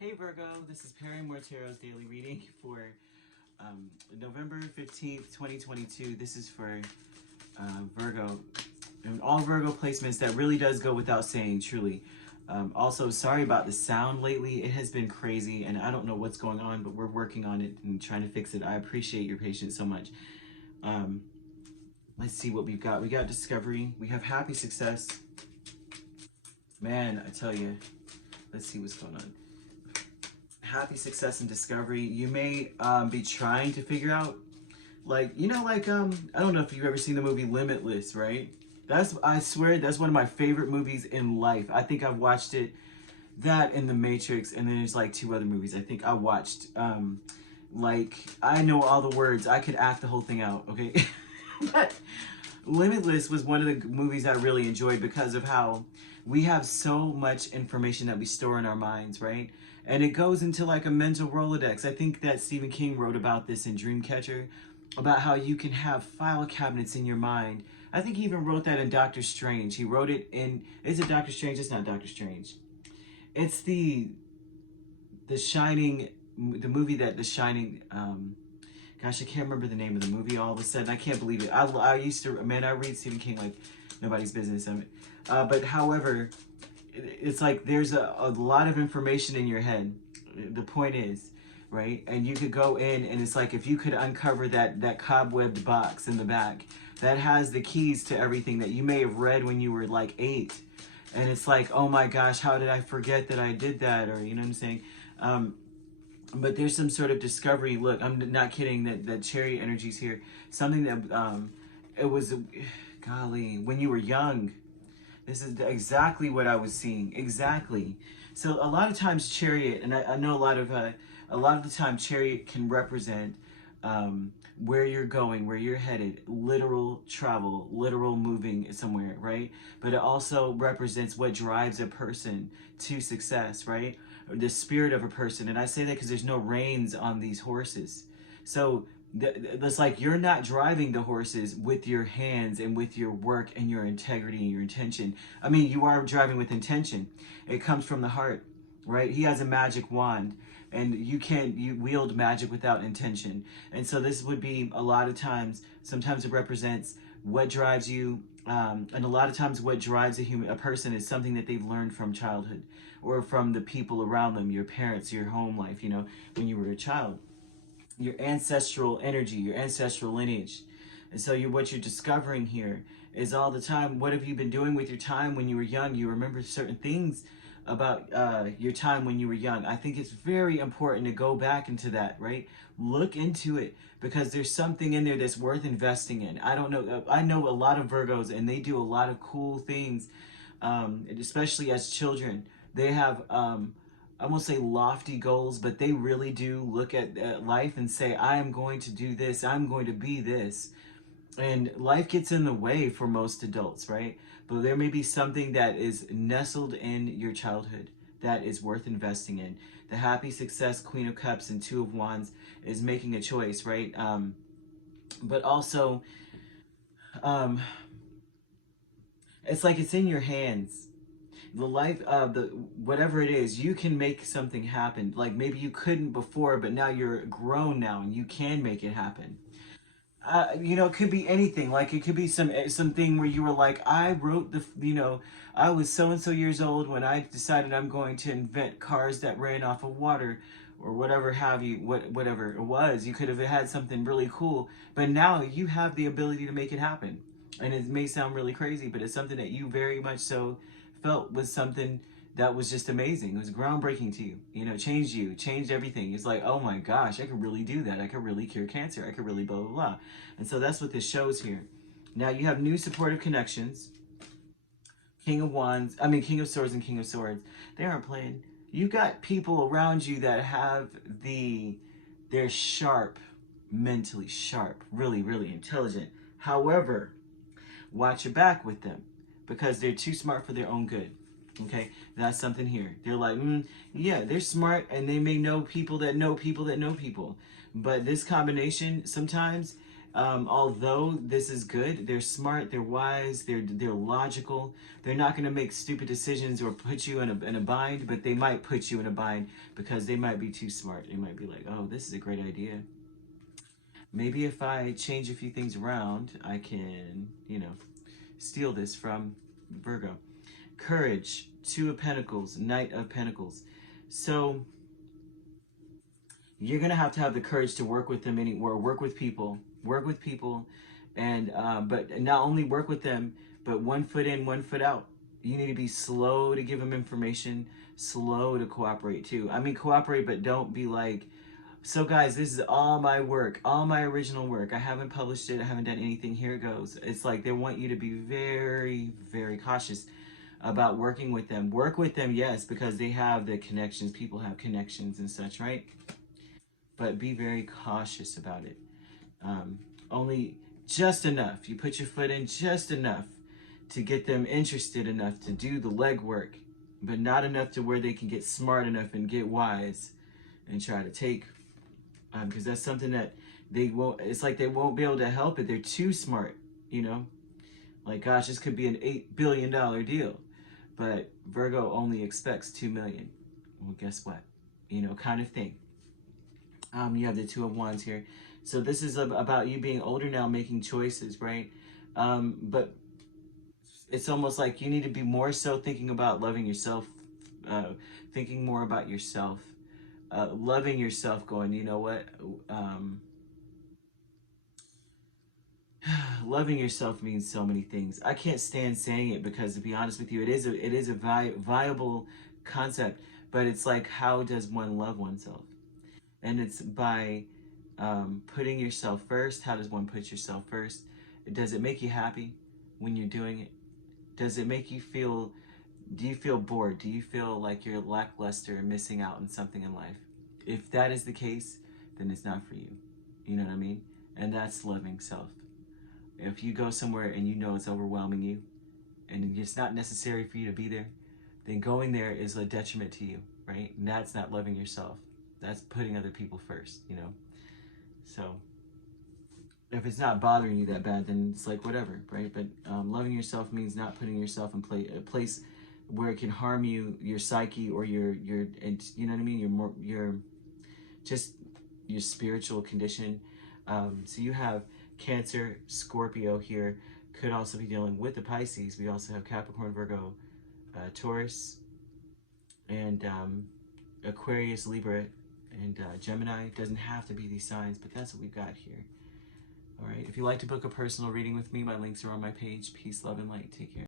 Hey Virgo, this is Perrymore Tarot's daily reading for November 15th, 2022. This is for Virgo and all Virgo placements. That really does go without saying, truly. Also, sorry about the sound lately. It has been crazy and I don't know what's going on, but we're working on it and trying to fix it. I appreciate your patience so much. Let's see what we've got. We got discovery. We have happy success. Man, I tell you, let's see what's going on. Happy success and discovery. You may be trying to figure out, like, I don't know if you've ever seen the movie Limitless, right? I swear, that's one of my favorite movies in life. I think I've watched it, that and The Matrix, and then there's like 2 other movies I think I watched. I know all the words. I could act the whole thing out, okay? But Limitless was one of the movies I really enjoyed because of how we have so much information that we store in our minds, right? And it goes into like a mental Rolodex. I think that Stephen King wrote about this in Dreamcatcher, about how you can have file cabinets in your mind. I think he even wrote that in Doctor Strange. He wrote it in, is it Doctor Strange? It's not Doctor Strange. It's the Shining, the movie that The Shining, gosh, I can't remember the name of the movie all of a sudden. I can't believe it. I used to, man, I read Stephen King like nobody's business. But however, it's like there's a lot of information in your head. The point is, right? And you could go in and it's like if you could uncover that cobwebbed box in the back that has the keys to everything that you may have read when you were like 8. And it's like, oh my gosh, how did I forget that I did that? Or, you know what I'm saying? But there's some sort of discovery. Look, I'm not kidding that chariot energy's here. Something that, it was, golly, when you were young. This is exactly what I was seeing. Exactly. So a lot of times chariot, and I know a lot of the time chariot can represent where you're going, where you're headed, literal travel, literal moving somewhere, right? But it also represents what drives a person to success, right? The spirit of a person. And I say that because there's no reins on these horses. So it's like you're not driving the horses with your hands and with your work and your integrity and your intention. I mean, you are driving with intention. It comes from the heart, right? He has a magic wand and you wield magic without intention. And so this would be a lot of times, sometimes it represents what drives you. And a lot of times what drives a person is something that they've learned from childhood or from the people around them, your parents, your home life, when you were a child. Your ancestral energy, your ancestral lineage. And so what you're discovering here is all the time, what have you been doing with your time when you were young? You remember certain things about your time when you were young. I think it's very important to go back into that, right? Look into it because there's something in there that's worth investing in. I don't know. I know a lot of Virgos and they do a lot of cool things, especially as children. They have I won't say lofty goals, but they really do look at life and say, I am going to do this, I'm going to be this. And life gets in the way for most adults, right? But there may be something that is nestled in your childhood that is worth investing in. The happy success, Queen of Cups and 2 of Wands is making a choice, right? But also, it's like it's in your hands. The life of whatever it is, you can make something happen. Like maybe you couldn't before, but now you're grown now and you can make it happen. It could be anything. Like it could be something where you were like, I wrote I was so and so years old when I decided I'm going to invent cars that ran off of water or whatever have you, whatever it was. You could have had something really cool, but now you have the ability to make it happen. And it may sound really crazy, but it's something that you very much so felt was something that was just amazing. It was groundbreaking to you, changed everything. It's like, oh my gosh, I could really do that. I could really cure cancer. I could really blah, blah, blah. And so that's what this shows here. Now you have new supportive connections. King of Swords and King of Swords. They aren't playing. You got people around you that have they're sharp, mentally sharp, really, really intelligent. However, watch your back with them because they're too smart for their own good. Okay, that's something here. They're like, yeah, they're smart and they may know people that know people that know people. But this combination, sometimes Although this is good, they're smart, they're wise, they're logical. They're not going to make stupid decisions or put you in a bind, but they might put you in a bind because they might be too smart. They might be like, oh, this is a great idea. Maybe if I change a few things around, I can, steal this from Virgo. Courage, Two of Pentacles, Knight of Pentacles. So you're going to have the courage to work with them anywhere, work with people, and but not only work with them, but one foot in, one foot out. You need to be slow to give them information, slow to cooperate too. I mean, cooperate, but don't be like, so guys, this is all my work, all my original work. I haven't published it. I haven't done anything. Here it goes. It's like they want you to be very, very cautious about working with them. Work with them, yes, because they have the connections. People have connections and such, right? But be very cautious about it. Only just enough. You put your foot in just enough to get them interested enough to do the legwork, but not enough to where they can get smart enough and get wise and try to take, because that's something that they won't, it's like they won't be able to help it. They're too smart, like, gosh, this could be an $8 billion deal, but Virgo only expects 2 million. Well, guess what? Kind of thing. You have the Two of Wands here. So this is about you being older now, making choices, right? But it's almost like you need to be more so thinking about loving yourself, thinking more about yourself, loving yourself, going, you know what? Loving yourself means so many things. I can't stand saying it because, to be honest with you, it is a viable concept, but it's like, how does one love oneself? And it's by putting yourself first. How does one put yourself first? Does it make you happy when you're doing it? Does it make you feel, do you feel bored? Do you feel like you're lackluster and missing out on something in life? If that is the case, then it's not for you. You know what I mean? And that's loving self. If you go somewhere and you know it's overwhelming you and it's not necessary for you to be there, then going there is a detriment to you, right? And that's not loving yourself. That's putting other people first, So if it's not bothering you that bad, then it's like whatever, right? But loving yourself means not putting yourself in a place where it can harm you, your psyche, or and you know what I mean? Your spiritual condition. So you have Cancer, Scorpio here. Could also be dealing with the Pisces. We also have Capricorn, Virgo, Taurus, and Aquarius, Libra, and Gemini. It doesn't have to be these signs, but that's what we've got here. All right. If you'd like to book a personal reading with me, my links are on my page. Peace, love, and light. Take care.